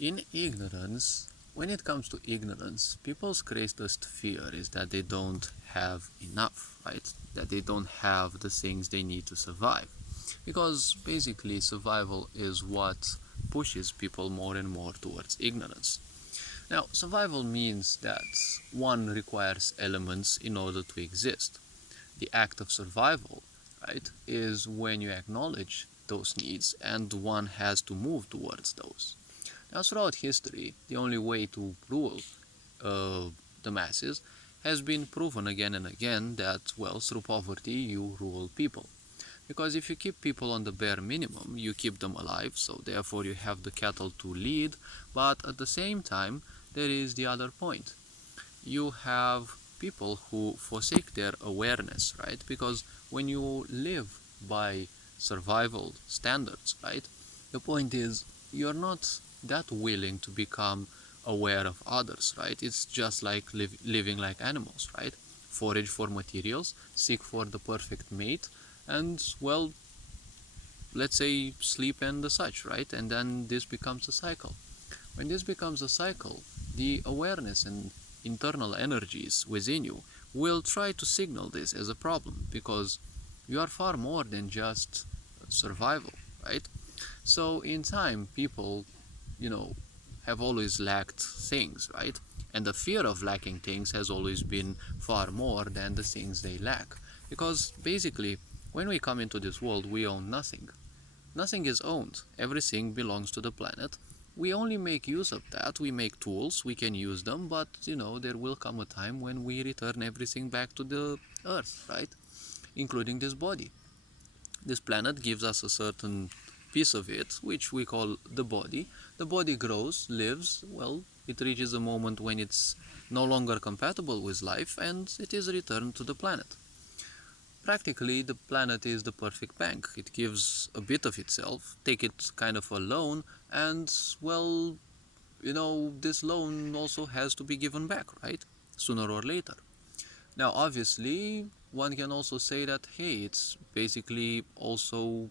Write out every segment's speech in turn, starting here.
In ignorance, when it comes to ignorance, people's greatest fear is that they don't have enough, right? That they don't have the things they need to survive. Because basically, survival is what pushes people more and more towards ignorance. Now, survival means that one requires elements in order to exist. The act of survival, right, is when you acknowledge those needs and one has to move towards those. Now, throughout history, the only way to rule uh, the masses has been proven again and again that, well, through poverty you rule people. Because if you keep people on the bare minimum, you keep them alive, so therefore you have the cattle to lead, but at the same time, there is the other point. You have people who forsake their awareness, right? Because when you live by survival standards, right, the point is you're not that willing to become aware of others, right? It's just like living like animals, right? Forage for materials, seek for the perfect mate, and, well, let's say sleep and the such, right? And then this becomes a cycle. When this becomes a cycle, the awareness and internal energies within you will try to signal this as a problem, because you are far more than just survival, right? So in time, people, you know, have always lacked things, right? And the fear of lacking things has always been far more than the things they lack. Because basically, when we come into this world, we own nothing. Nothing is owned. Everything belongs to the planet. We only make use of that. We make tools, we can use them, but there will come a time when we return everything back to the earth, right? Including this body. This planet gives us a certain piece of it, which we call the body. The body grows, lives, well, it reaches a moment when it's no longer compatible with life and it is returned to the planet. Practically, the planet is the perfect bank. It gives a bit of itself, take it kind of a loan, and, well, this loan also has to be given back, right? Sooner or later. Now, obviously, one can also say that, hey, it's basically also,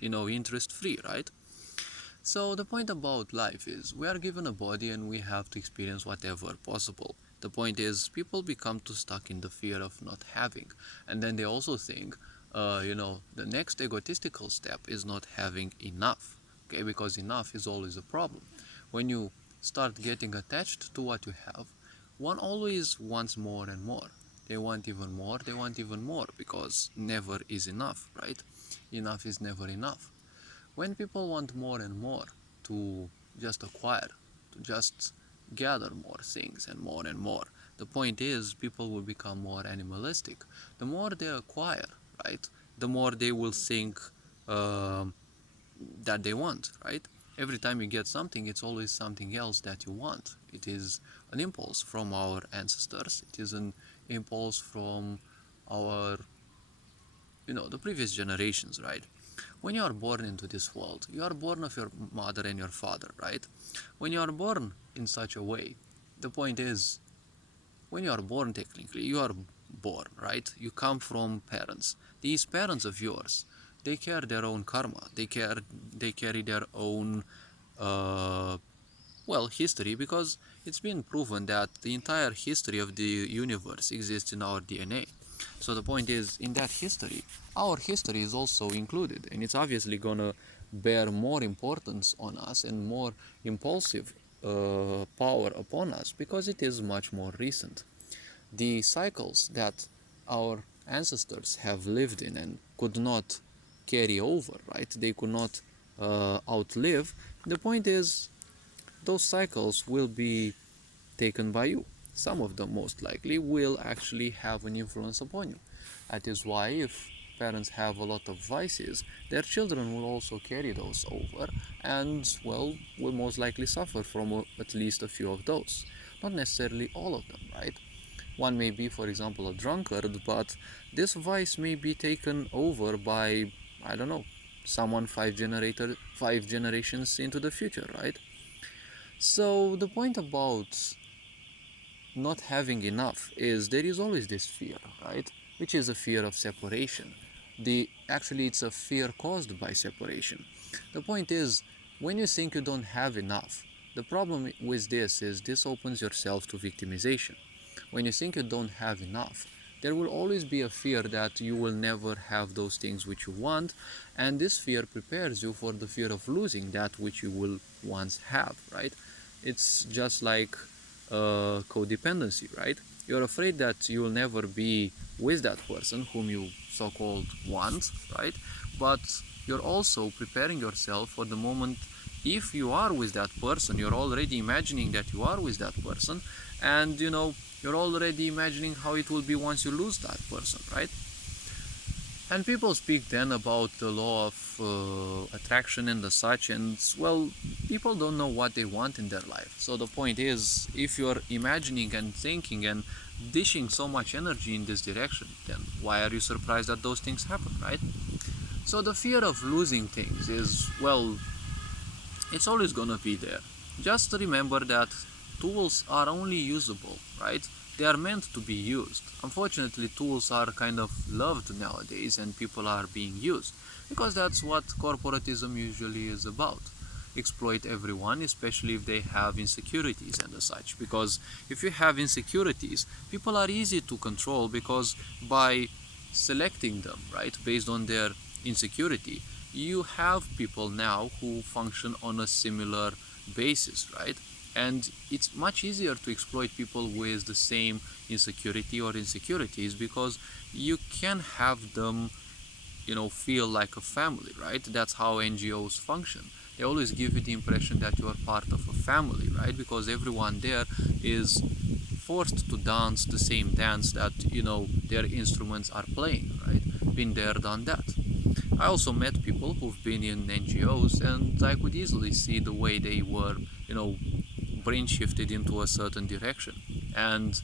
interest free, right? So the point about life is we are given a body and we have to experience whatever possible. The point is people become too stuck in the fear of not having, and then they also think, the next egotistical step is not having enough, okay? Because enough is always a problem. When you start getting attached to what you have, one always wants more and more. They want even more, they want even more, because never is enough, right? Enough is never enough. When people want more and more to just acquire, to just gather more things and more, the point is people will become more animalistic. The more they acquire, right, the more they will think um that they want, right? Every time you get something, it's always something else that you want. It is an impulse from our ancestors. It is an impulse from our, the previous generations, right? When you are born into this world, you are born of your mother and your father, right? When you are born in such a way, the point is, when you are born, technically, you are born, right? You come from parents. These parents of yours, they carry their own karma. They carry their own, uh, history, because it's been proven that the entire history of the universe exists in our DNA. So the point is, in that history, our history is also included, and it's obviously gonna bear more importance on us and more impulsive power upon us because it is much more recent. The cycles that our ancestors have lived in and could not carry over, right? They could not outlive. The point is, those cycles will be taken by you. Some of them, most likely, will actually have an influence upon you. That is why, if parents have a lot of vices, their children will also carry those over and, well, will most likely suffer from at least a few of those. Not necessarily all of them, right? One may be, for example, a drunkard, but this vice may be taken over by, I don't know, someone five generations into the future, right? So the point about not having enough is there is always this fear, right? Which is a fear of separation. Actually it's a fear caused by separation. The point is, When you think you don't have enough, the problem with this opens yourself to victimization. When you think you don't have enough, there will always be a fear that you will never have those things which you want, and this fear prepares you for the fear of losing that which you will once have, right? It's just like codependency, right? You're afraid that you will never be with that person whom you so-called want, right? But you're also preparing yourself for the moment if you are with that person. You're already imagining that you are with that person, and you're already imagining how it will be once you lose that person, right? And people speak then about the law of attraction and the such, and well, people don't know what they want in their life. So the point is, if you're imagining and thinking and dishing so much energy in this direction, then why are you surprised that those things happen, right? So the fear of losing things is, well, it's always gonna be there. Just remember that tools are only usable, right? They are meant to be used. Unfortunately, tools are kind of loved nowadays and people are being used because that's what corporatism usually is about. Exploit everyone, especially if they have insecurities and the such. Because if you have insecurities, people are easy to control because by selecting them, right, based on their insecurity, you have people now who function on a similar basis, right? And it's much easier to exploit people with the same insecurity or insecurities because you can have them, feel like a family, right? That's how NGOs function. They always give you the impression that you are part of a family, right? Because everyone there is forced to dance the same dance that, their instruments are playing, right? Been there, done that. I also met people who've been in NGOs, and I could easily see the way they were, brain shifted into a certain direction. And,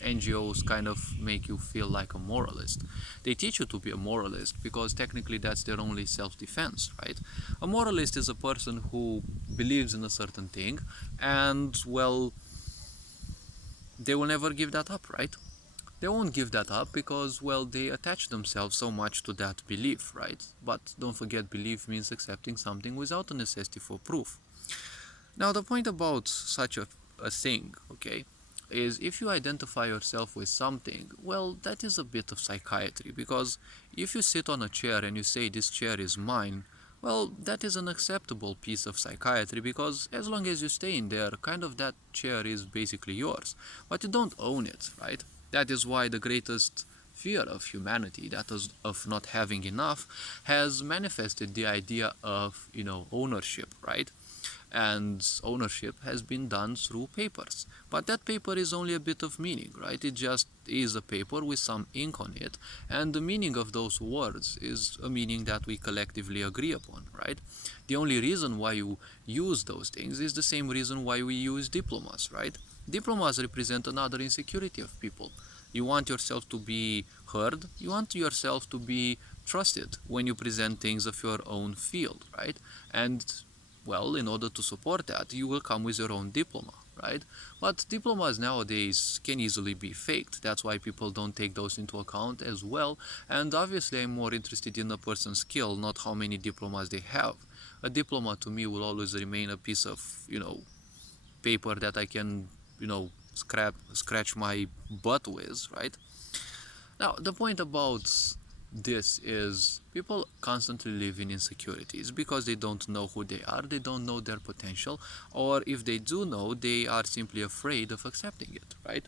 NGOs kind of make you feel like a moralist. They teach you to be a moralist because technically that's their only self-defense, right? A moralist is a person who believes in a certain thing and, well, they will never give that up, right? They won't give that up because, well, they attach themselves so much to that belief, right? But don't forget, belief means accepting something without a necessity for proof. Now, the point about such a thing, okay, is if you identify yourself with something, well, that is a bit of psychiatry, because if you sit on a chair and you say this chair is mine, well, that is an acceptable piece of psychiatry, because as long as you stay in there, kind of that chair is basically yours, but you don't own it, right? That is why the greatest fear of humanity, that is of not having enough, has manifested the idea of, ownership, right? And ownership has been done through papers, but that paper is only a bit of meaning, right? It just is a paper with some ink on it, and the meaning of those words is a meaning that we collectively agree upon, right? The only reason why you use those things is the same reason why we use diplomas, right? Diplomas represent another insecurity of people. You want yourself to be heard, you want yourself to be trusted when you present things of your own field, right? And, well, in order to support that, you will come with your own diploma, right? But diplomas nowadays can easily be faked. That's why people don't take those into account as well. And obviously, I'm more interested in a person's skill, not how many diplomas they have. A diploma to me will always remain a piece of, paper that I can, scratch my butt with, right? Now, the point about this is people constantly live in insecurities because they don't know who they are, they don't know their potential, or if they do know, they are simply afraid of accepting it, right?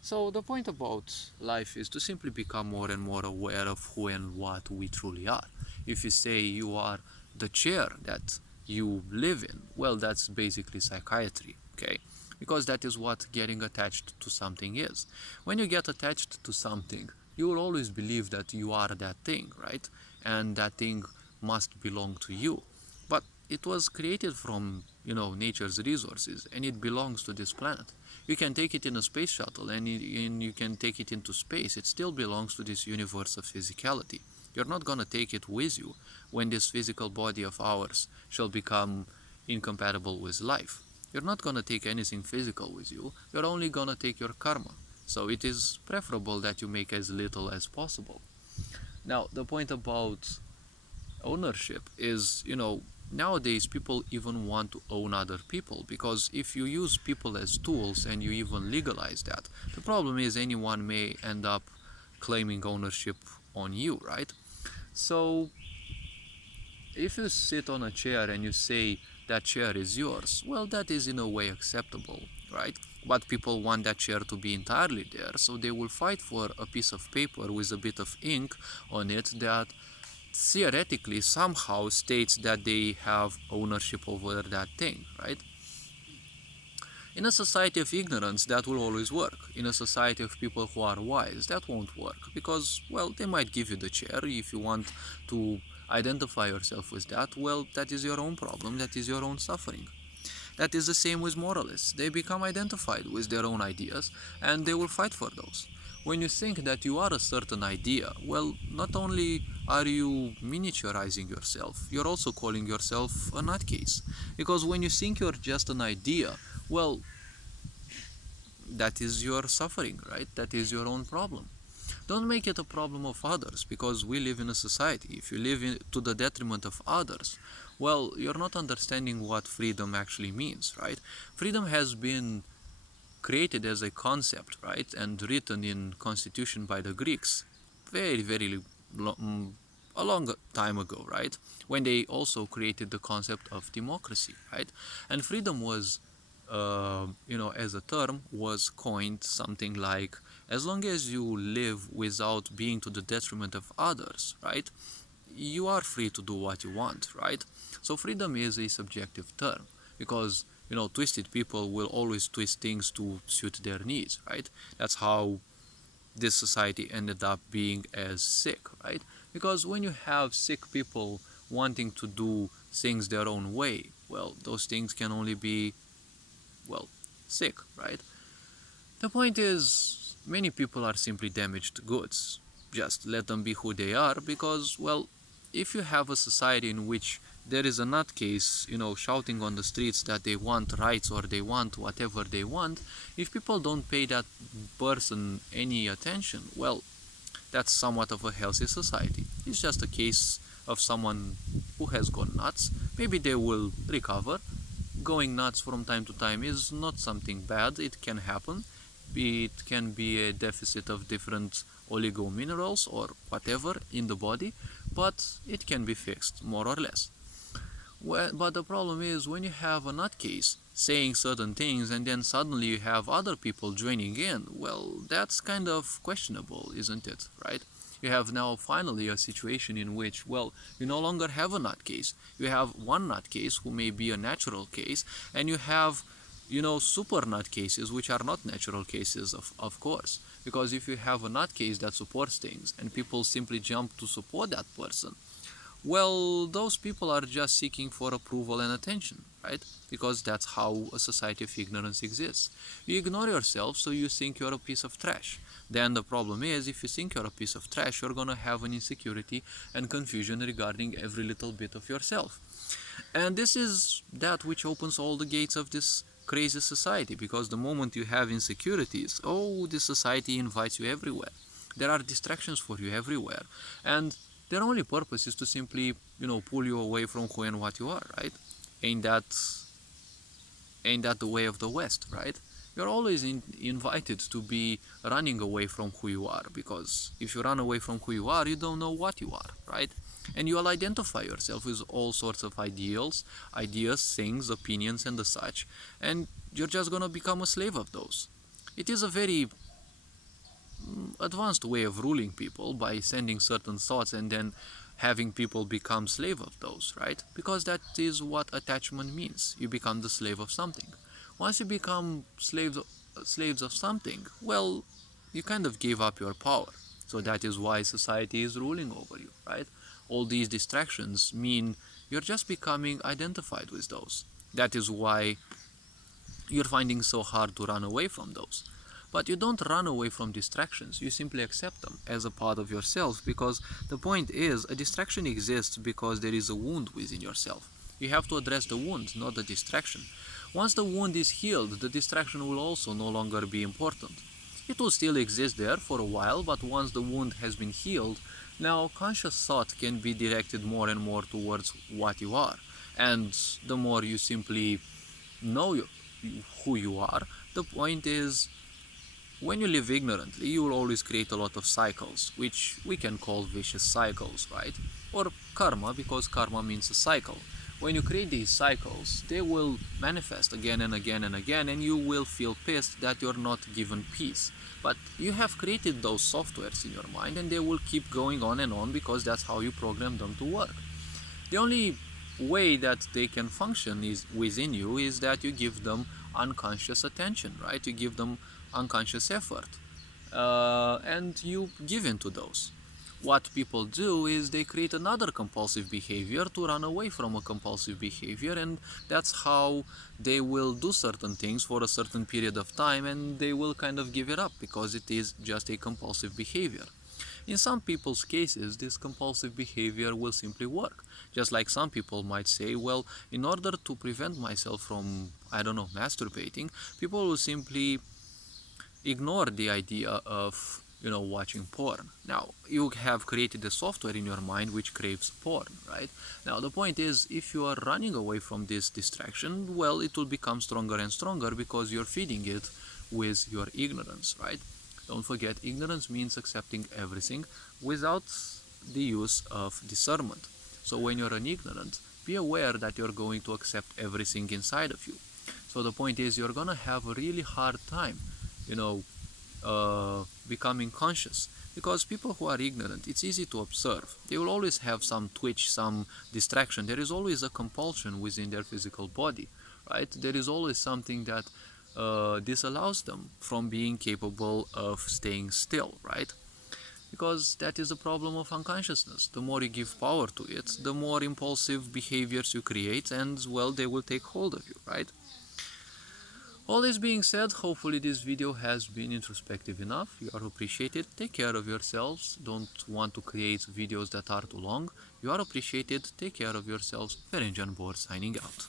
So the point about life is to simply become more and more aware of who and what we truly are. If you say you are the chair that you live in, well, that's basically psychiatry, okay? Because that is what getting attached to something is. When you get attached to something, you will always believe that you are that thing, right? And that thing must belong to you. But it was created from, nature's resources, and it belongs to this planet. You can take it in a space shuttle and you can take it into space. It still belongs to this universe of physicality. You're not going to take it with you when this physical body of ours shall become incompatible with life. You're not going to take anything physical with you. You're only going to take your karma. So it is preferable that you make as little as possible. Now, the point about ownership is, nowadays people even want to own other people, because if you use people as tools and you even legalize that, the problem is anyone may end up claiming ownership on you, right? So if you sit on a chair and you say that chair is yours, well, that is in a way acceptable, right? But people want that chair to be entirely there, so they will fight for a piece of paper with a bit of ink on it that theoretically somehow states that they have ownership over that thing, right? In a society of ignorance, that will always work. In a society of people who are wise, that won't work, because, well, they might give you the chair. If you want to identify yourself with that, well, that is your own problem, that is your own suffering. That is the same with moralists. They become identified with their own ideas and they will fight for those. When you think that you are a certain idea, well, not only are you miniaturizing yourself, you're also calling yourself a nutcase. Because when you think you're just an idea, well, that is your suffering, right? That is your own problem. Don't make it a problem of others, because we live in a society. If you live to the detriment of others, well, you're not understanding what freedom actually means, right? Freedom has been created as a concept, right, and written in constitution by the Greeks very a long time ago, right, when they also created the concept of democracy, right? And freedom was as a term, was coined something like, as long as you live without being to the detriment of others, right, you are free to do what you want, right? So freedom is a subjective term, because twisted people will always twist things to suit their needs, right? That's how this society ended up being as sick, right? Because when you have sick people wanting to do things their own way, well, those things can only be, well, sick, right? The point is, many people are simply damaged goods. Just let them be who they are, because, well, if you have a society in which there is a nutcase, shouting on the streets that they want rights or they want whatever they want, if people don't pay that person any attention, well, that's somewhat of a healthy society. It's just a case of someone who has gone nuts. Maybe they will recover. Going nuts from time to time is not something bad. It can happen. It can be a deficit of different oligo minerals or whatever in the body, but it can be fixed, more or less. But the problem is, when you have a nutcase saying certain things and then suddenly you have other people joining in, well, that's kind of questionable, isn't it, right? You have now finally a situation in which, well, you no longer have a nutcase. You have one nutcase who may be a natural case, and you have, super nutcases, which are not natural cases, of course. Because if you have a nutcase that supports things and people simply jump to support that person, well, those people are just seeking for approval and attention, right? Because that's how a society of ignorance exists. You ignore yourself, so you think you're a piece of trash. Then the problem is, if you think you're a piece of trash, you're gonna have an insecurity and confusion regarding every little bit of yourself. And this is that which opens all the gates of this crazy society, because the moment you have insecurities, oh, this society invites you everywhere. There are distractions for you everywhere. And their only purpose is to simply, pull you away from who and what you are, right? Ain't that the way of the West, right? You're always invited to be running away from who you are, because if you run away from who you are, you don't know what you are, right? And you'll identify yourself with all sorts of ideas, things, opinions, and the such, and you're just gonna become a slave of those. It is a very advanced way of ruling people, by sending certain thoughts and then having people become slave of those, right? Because that is what attachment means. You become the slave of something. Once you become slaves of something, well, you kind of gave up your power. So that is why society is ruling over you, right? All these distractions mean you're just becoming identified with those. That is why you're finding so hard to run away from those. But you don't run away from distractions, you simply accept them as a part of yourself, because the point is, a distraction exists because there is a wound within yourself. You have to address the wound, not the distraction. Once the wound is healed, the distraction will also no longer be important. It will still exist there for a while, but once the wound has been healed, now conscious thought can be directed more and more towards what you are. And the more you simply know who you are, the point is, when you live ignorantly, you will always create a lot of cycles, which we can call vicious cycles, right? Or karma, because karma means a cycle. When you create these cycles, they will manifest again and again and again, and you will feel pissed that you're not given peace. But you have created those softwares in your mind, and they will keep going on and on because that's how you program them to work. The only way that they can function is within you is that you give them unconscious attention, right? You give them unconscious effort, and you give into those. What people do is they create another compulsive behavior to run away from a compulsive behavior, and that's how they will do certain things for a certain period of time, and they will kind of give it up because it is just a compulsive behavior. In some people's cases, this compulsive behavior will simply work. Just like some people might say, well, in order to prevent myself from, I don't know, masturbating, people will simply ignore the idea of, watching porn. Now, you have created a software in your mind which craves porn, right? Now, the point is, if you are running away from this distraction, well, it will become stronger and stronger because you're feeding it with your ignorance, right? Don't forget, ignorance means accepting everything without the use of discernment. So when you're an ignorant, be aware that you're going to accept everything inside of you. So the point is, you're gonna have a really hard time, becoming conscious, because people who are ignorant, it's easy to observe. They will always have some twitch, some distraction. There is always a compulsion within their physical body, right? There is always something that disallows them from being capable of staying still, right? Because that is the problem of unconsciousness. The more you give power to it, the more impulsive behaviors you create, and well, they will take hold of you, right? All this being said, hopefully this video has been introspective enough. You are appreciated. Take care of yourselves. Don't want to create videos that are too long. You are appreciated. Take care of yourselves. Ferenc Board signing out.